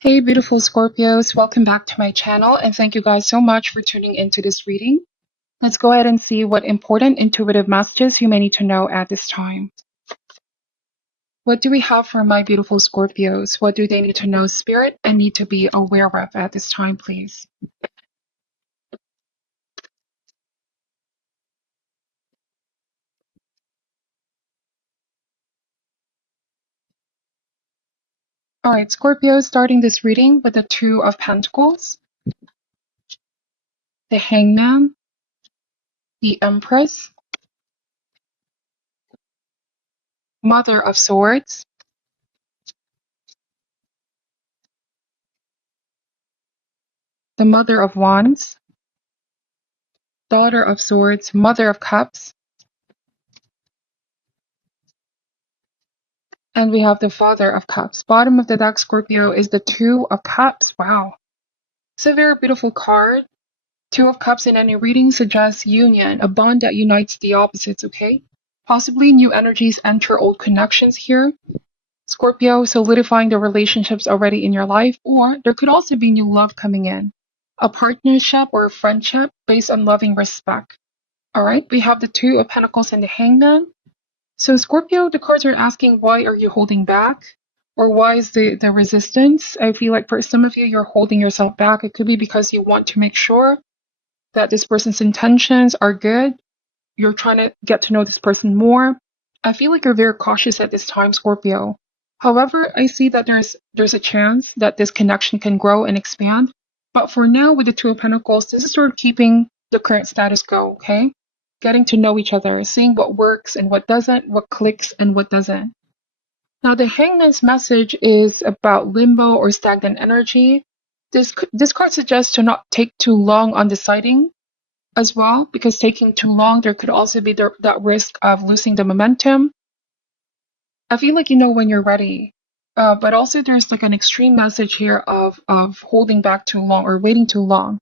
Hey, beautiful Scorpios, welcome back to my channel, and thank you guys so much for tuning into this reading. Let's go ahead and see what important intuitive messages you may need to know at this time. What do we have for my beautiful Scorpios? What do they need to know, Spirit, and need to be aware of at this time, please? All right, Scorpio, starting this reading with the Two of Pentacles, the Hangman, the Empress, Mother of Swords, the Mother of Wands, Daughter of Swords, Mother of Cups, and we have the Father of Cups. Bottom of the deck, Scorpio, is the Two of Cups. Wow. It's a very beautiful card. Two of Cups in any reading suggests union, a bond that unites the opposites, okay? Possibly new energies enter old connections here. Scorpio, solidifying the relationships already in your life, or there could also be new love coming in. A partnership or a friendship based on loving respect. All right, we have the Two of Pentacles and the Hangman. So Scorpio, the cards are asking, why are you holding back? Or why is the resistance? I feel like for some of you, you're holding yourself back. It could be because you want to make sure that this person's intentions are good. You're trying to get to know this person more. I feel like you're very cautious at this time, Scorpio. However, I see that there's a chance that this connection can grow and expand. But for now, with the Two of Pentacles, this is sort of keeping the current status quo, okay? Getting to know each other, seeing what works and what doesn't, what clicks and what doesn't. Now, the Hangman's message is about limbo or stagnant energy. This card suggests to not take too long on deciding as well, because taking too long, there could also be that risk of losing the momentum. I feel like you know when you're ready, but also there's like an extreme message here of holding back too long or waiting too long.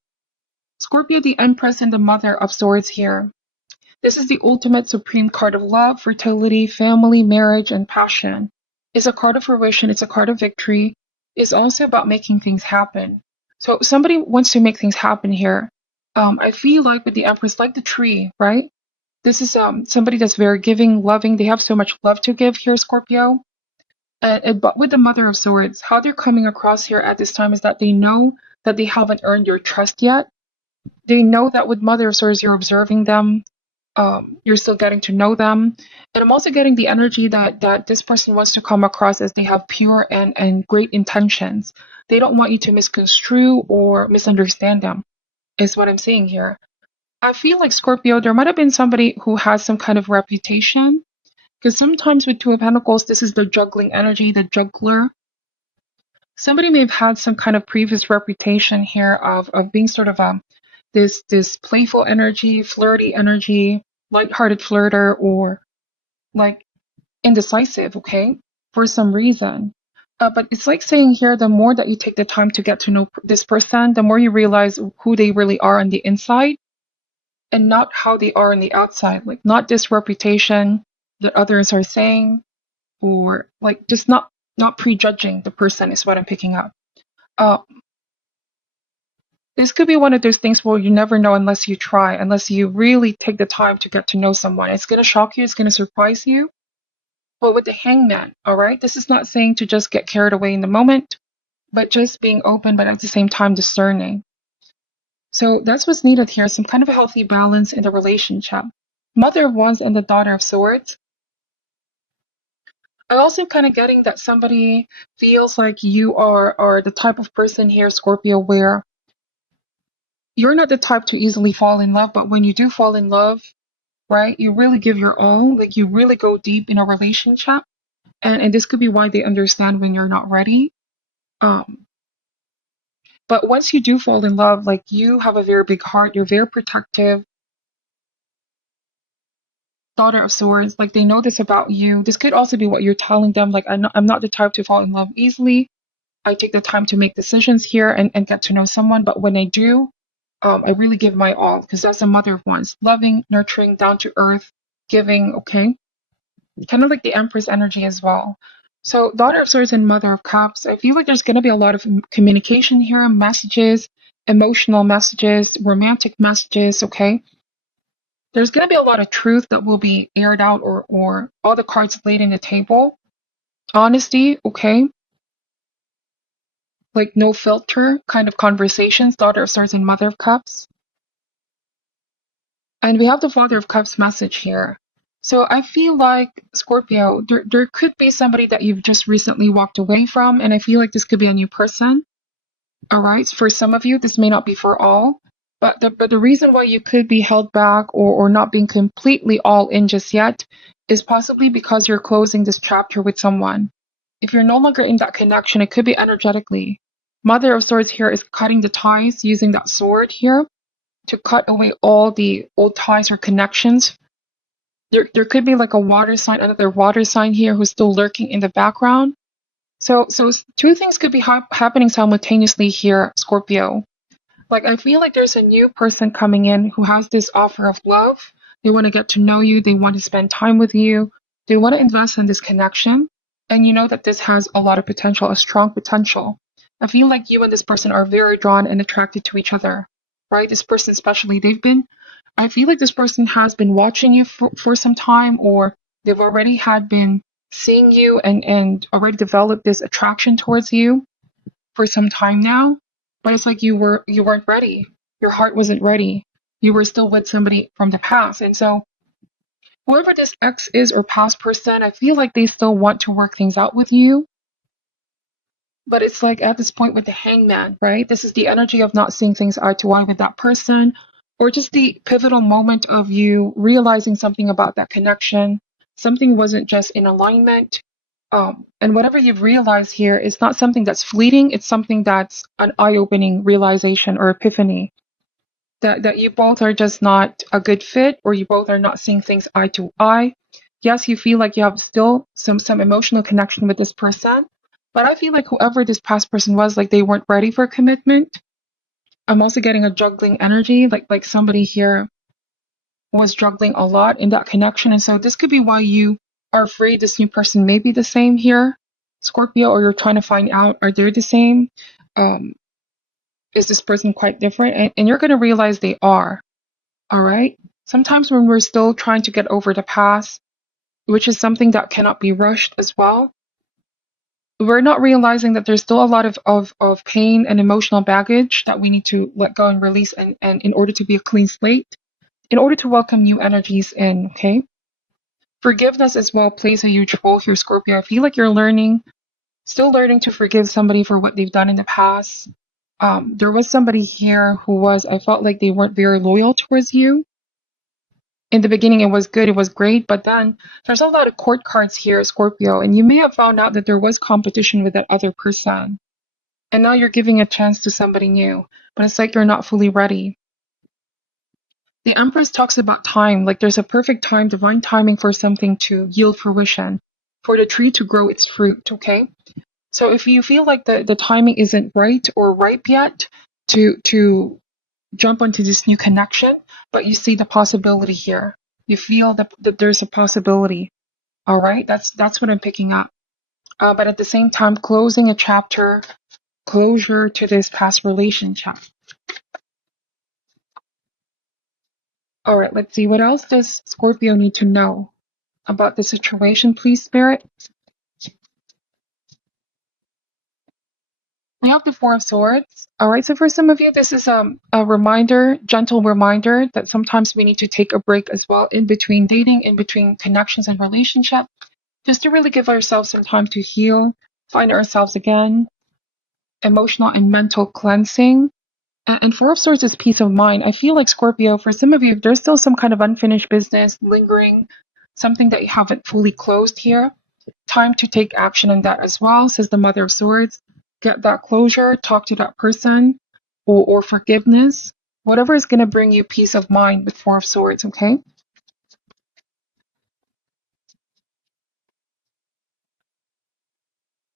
Scorpio, the Empress and the Mother of Swords here. This is the ultimate supreme card of love, fertility, family, marriage, and passion. It's a card of fruition. It's a card of victory. It's also about making things happen. So somebody wants to make things happen here. I feel like with the Empress, like the tree, right? This is somebody that's very giving, loving. They have so much love to give here, Scorpio. But with the Mother of Swords, how they're coming across here at this time is that they know that they haven't earned your trust yet. They know that with Mother of Swords, you're observing them. You're still getting to know them. And I'm also getting the energy that this person wants to come across as they have pure and great intentions. They don't want you to misconstrue or misunderstand them, is what I'm saying here. I feel like Scorpio, there might have been somebody who has some kind of reputation. Because sometimes with Two of Pentacles, this is the juggling energy, the juggler. Somebody may have had some kind of previous reputation here of being sort of this playful energy, flirty energy, lighthearted flirter, or like indecisive, okay, for some reason. But it's like saying here, the more that you take the time to get to know this person, the more you realize who they really are on the inside and not how they are on the outside. Like not this reputation that others are saying, or like just not prejudging the person is what I'm picking up. Uh, this could be one of those things where you never know unless you try, unless you really take the time to get to know someone. It's going to shock you, it's going to surprise you. But with the Hangman, all right, this is not saying to just get carried away in the moment, but just being open, but at the same time discerning. So that's what's needed here, some kind of a healthy balance in the relationship. Mother of Wands and the Daughter of Swords. I also kind of getting that somebody feels like you are the type of person here, Scorpio, where you're not the type to easily fall in love, but when you do fall in love, right, you really give your all, like you really go deep in a relationship. And this could be why they understand when you're not ready. But once you do fall in love, like you have a very big heart, you're very protective. Daughter of Swords, like they know this about you. This could also be what you're telling them, like I'm not the type to fall in love easily. I take the time to make decisions here and get to know someone, but when I do, I really give my all, because that's a Mother of Wands. Loving, nurturing, down to earth, giving, okay? Kind of like the Empress energy as well. So, Daughter of Swords and Mother of Cups, I feel like there's going to be a lot of communication here, messages, emotional messages, romantic messages, okay? There's going to be a lot of truth that will be aired out or all the cards laid in the table. Honesty, okay? Like no filter kind of conversations, Daughter of Swords and Mother of Cups. And we have the Father of Cups message here. So I feel like, Scorpio, there could be somebody that you've just recently walked away from, and I feel like this could be a new person. All right. For some of you, this may not be for all, but the reason why you could be held back or not being completely all in just yet is possibly because you're closing this chapter with someone. If you're no longer in that connection, it could be energetically. Mother of Swords here is cutting the ties using that sword here to cut away all the old ties or connections. There could be like a water sign, another water sign here who's still lurking in the background. So two things could be happening simultaneously here, Scorpio. Like I feel like there's a new person coming in who has this offer of love. They want to get to know you. They want to spend time with you. They want to invest in this connection. And you know that this has a lot of potential, a strong potential. I feel like you and this person are very drawn and attracted to each other, right? This person, especially, I feel like this person has been watching you for some time, or they've already had been seeing you and already developed this attraction towards you for some time now. But it's like you weren't ready. Your heart wasn't ready. You were still with somebody from the past. And so whoever this ex is or past person, I feel like they still want to work things out with you. But it's like at this point with the hangman, right? This is the energy of not seeing things eye to eye with that person, or just the pivotal moment of you realizing something about that connection. Something wasn't just in alignment. And whatever you've realized here is not something that's fleeting, it's something that's an eye opening realization or epiphany. That you both are just not a good fit, or you both are not seeing things eye to eye. Yes, you feel like you have still some emotional connection with this person, but I feel like whoever this past person was, like they weren't ready for commitment. I'm also getting a juggling energy, like somebody here was juggling a lot in that connection, and so this could be why you are afraid this new person may be the same here, Scorpio, or you're trying to find out, are they the same? Um, is this person quite different? And you're going to realize they are. All right. Sometimes when we're still trying to get over the past, which is something that cannot be rushed as well, we're not realizing that there's still a lot of pain and emotional baggage that we need to let go and release, and in order to be a clean slate, in order to welcome new energies in, okay? Forgiveness as well plays a huge role here, Scorpio. I feel like you're still learning to forgive somebody for what they've done in the past. There was somebody here I felt like they weren't very loyal towards you. In the beginning, it was good, it was great, but then there's a lot of court cards here, Scorpio, and you may have found out that there was competition with that other person. And now you're giving a chance to somebody new, but it's like you're not fully ready. The Empress talks about time, like there's a perfect time, divine timing for something to yield fruition, for the tree to grow its fruit, okay? So if you feel like the timing isn't right or ripe yet to jump onto this new connection, but you see the possibility here. You feel that there's a possibility. All right, that's what I'm picking up. But at the same time, closing a chapter, closure to this past relationship. All right, let's see. What else does Scorpio need to know about the situation, please, Spirit? We have the Four of Swords. All right, so for some of you, this is a reminder, gentle reminder that sometimes we need to take a break as well in between dating, in between connections and relationship, just to really give ourselves some time to heal, find ourselves again, emotional and mental cleansing. And Four of Swords is peace of mind. I feel like, Scorpio, for some of you, there's still some kind of unfinished business lingering, something that you haven't fully closed here. Time to take action on that as well, says the Mother of Swords. Get that closure, talk to that person, or forgiveness, whatever is going to bring you peace of mind with Four of Swords, okay?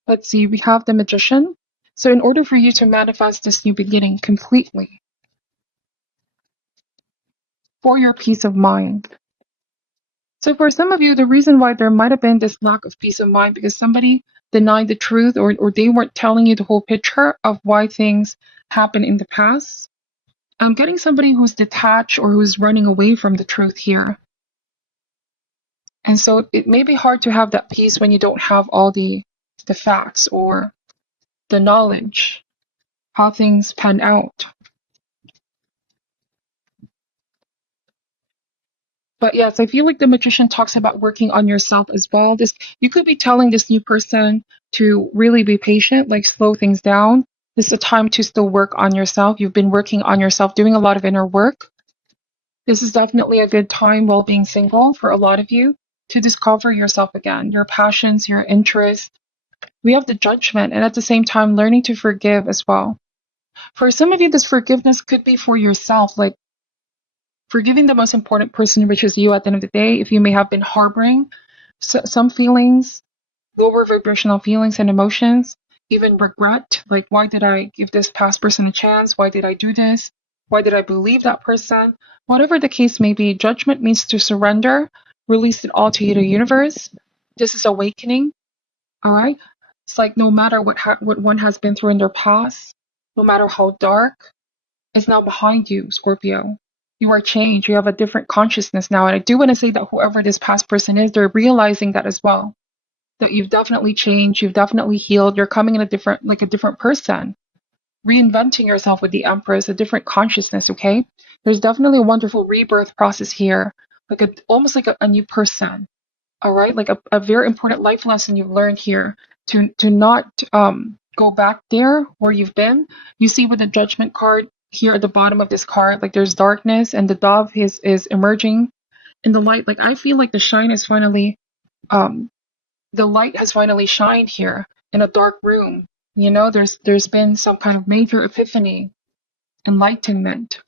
Let's see, we have the Magician. So in order for you to manifest this new beginning completely, for your peace of mind. So for some of you, the reason why there might have been this lack of peace of mind because somebody denied the truth, or they weren't telling you the whole picture of why things happen in the past. I'm getting somebody who's detached or who's running away from the truth here. And so it may be hard to have that peace when you don't have all the facts or the knowledge, how things pan out. But yes, I feel like the magician talks about working on yourself as well. This, you could be telling this new person to really be patient, like slow things down. This is a time to still work on yourself. You've been working on yourself, doing a lot of inner work. This is definitely a good time while being single for a lot of you to discover yourself again, your passions, your interests. We have the judgment, and at the same time, learning to forgive as well. For some of you, this forgiveness could be for yourself, like forgiving the most important person, which is you at the end of the day. If you may have been harboring some feelings, lower vibrational feelings and emotions, even regret, like why did I give this past person a chance? Why did I do this? Why did I believe that person? Whatever the case may be, judgment means to surrender, release it all to the universe. This is awakening, all right? It's like no matter what one has been through in their past, no matter how dark, it's now behind you, Scorpio. You are changed. You have a different consciousness now. And I do want to say that whoever this past person is, they're realizing that as well. That you've definitely changed, you've definitely healed, you're coming in a different person. Reinventing yourself with the Empress, a different consciousness, okay? There's definitely a wonderful rebirth process here, almost like a new person. All right, like a very important life lesson you've learned here to not go back there where you've been. You see with the Judgment card here at the bottom of this card, like there's darkness and the dove is emerging in the light. Like I feel like the light has finally shined here in a dark room. You know, there's been some kind of major epiphany, enlightenment.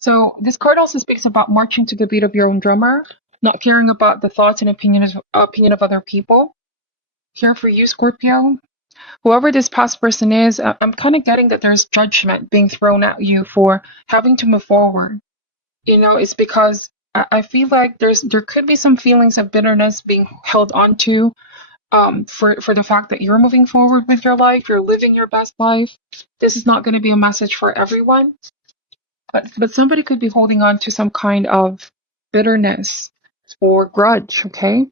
So this card also speaks about marching to the beat of your own drummer, not caring about the thoughts and opinion of other people. Here for you, Scorpio. Whoever this past person is, I'm kind of getting that there's judgment being thrown at you for having to move forward. You know, it's because I feel like there could be some feelings of bitterness being held onto for the fact that you're moving forward with your life, you're living your best life. This is not going to be a message for everyone, but somebody could be holding on to some kind of bitterness or grudge, okay?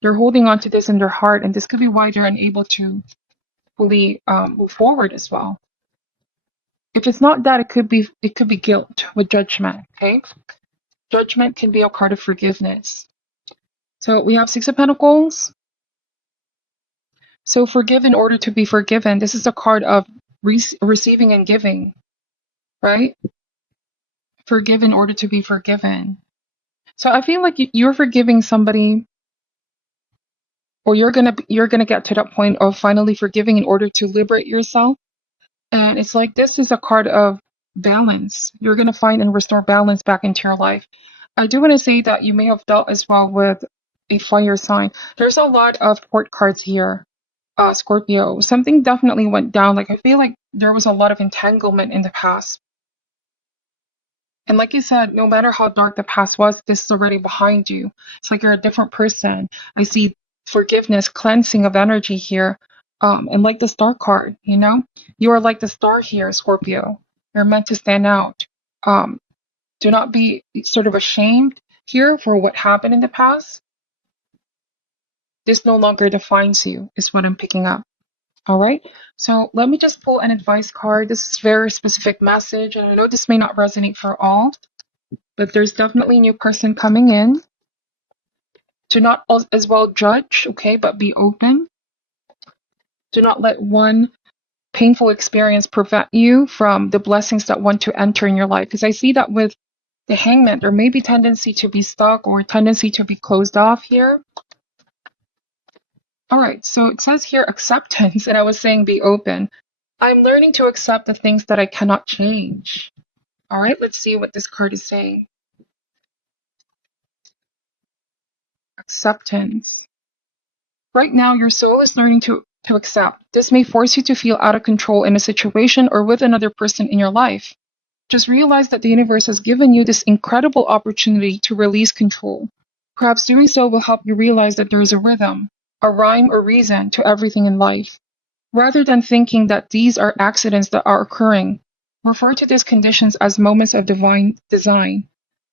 They're holding on to this in their heart, and this could be why they're unable to fully move forward as well. If it's not that, it could be guilt with judgment, okay? Judgment can be a card of forgiveness. So we have Six of Pentacles. So forgive in order to be forgiven. This is a card of receiving and giving, right? Forgive in order to be forgiven. So I feel like you're forgiving somebody, or you're gonna get to that point of finally forgiving in order to liberate yourself. And it's like this is a card of balance. You're gonna find and restore balance back into your life. I do want to say that you may have dealt as well with a fire sign. There's a lot of court cards here. Scorpio, something definitely went down. Like I feel like there was a lot of entanglement in the past. And like you said, no matter how dark the past was, this is already behind you. It's like you're a different person. I see forgiveness, cleansing of energy here. And like the star card, you know, you are like the star here, Scorpio. You're meant to stand out. Do not be sort of ashamed here for what happened in the past. This no longer defines you, is what I'm picking up. All right, so let me just pull an advice card. This is a very specific message, and I know this may not resonate for all, but there's definitely a new person coming in. Do not as well judge, okay, but be open. Do not let one painful experience prevent you from the blessings that want to enter in your life. Because I see that with the Hangman, there may be tendency to be stuck or tendency to be closed off here. All right, so it says here acceptance, and I was saying be open. I'm learning to accept the things that I cannot change. All right, let's see what this card is saying. Acceptance. Right now, your soul is learning to accept. This may force you to feel out of control in a situation or with another person in your life. Just realize that the universe has given you this incredible opportunity to release control. Perhaps doing so will help you realize that there is a rhythm, a rhyme or reason to everything in life. Rather than thinking that these are accidents that are occurring, refer to these conditions as moments of divine design.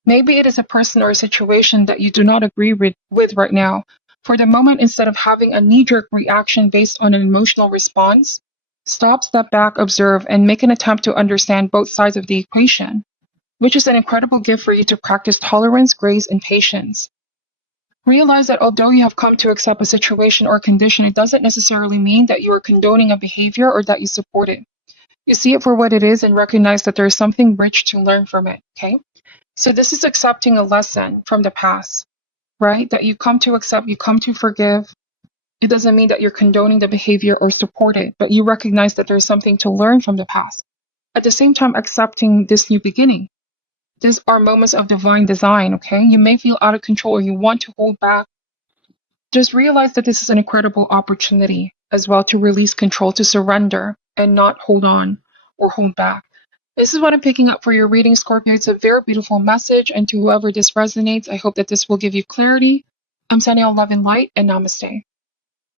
Maybe it is a person or a situation that you do not agree with right now. For the moment, instead of having a knee jerk reaction based on an emotional response, step back, observe, and make an attempt to understand both sides of the equation, which is an incredible gift for you to practice tolerance, grace, and patience. Realize that although you have come to accept a situation or condition, it doesn't necessarily mean that you are condoning a behavior or that you support it. You see it for what it is and recognize that there is something rich to learn from it, okay? So this is accepting a lesson from the past, right? That you come to accept, you come to forgive. It doesn't mean that you're condoning the behavior or support it, but you recognize that there's something to learn from the past. At the same time, accepting this new beginning. These are moments of divine design, okay? You may feel out of control or you want to hold back. Just realize that this is an incredible opportunity as well to release control, to surrender and not hold on or hold back. This is what I'm picking up for your reading, Scorpio. It's a very beautiful message, and to whoever this resonates, I hope that this will give you clarity. I'm sending all love and light, and namaste.